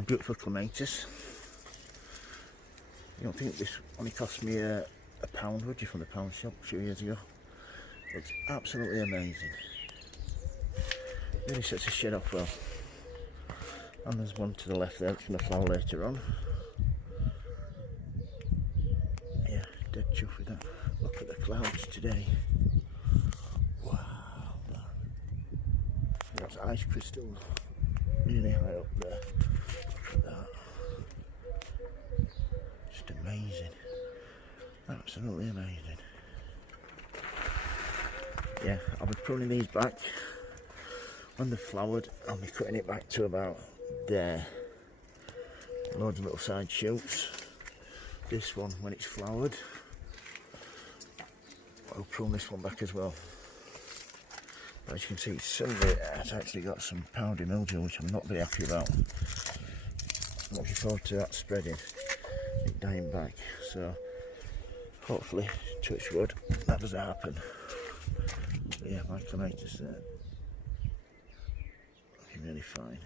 my beautiful Clematis. You don't think this only cost me a pound, would you, from the pound shop a few years ago? Looks absolutely amazing. Really sets the shed off well. And there's one to the left there that's going to flower later on. Yeah, dead chuffed with that. Look at the clouds today. Wow, man. That's ice crystals. Really high up there. Look at that. Just amazing. Absolutely amazing. Yeah, I'll be pruning these back. When they're flowered, I'll be cutting it back to about there. Loads of little side shoots. This one, when it's flowered, I'll prune this one back as well. But as you can see, some of it has actually got some powdery mildew, which I'm not very happy about. I'm looking forward to that spreading, it dying back. So hopefully, touch wood, that doesn't happen. But yeah, my Clematis there, looking really fine.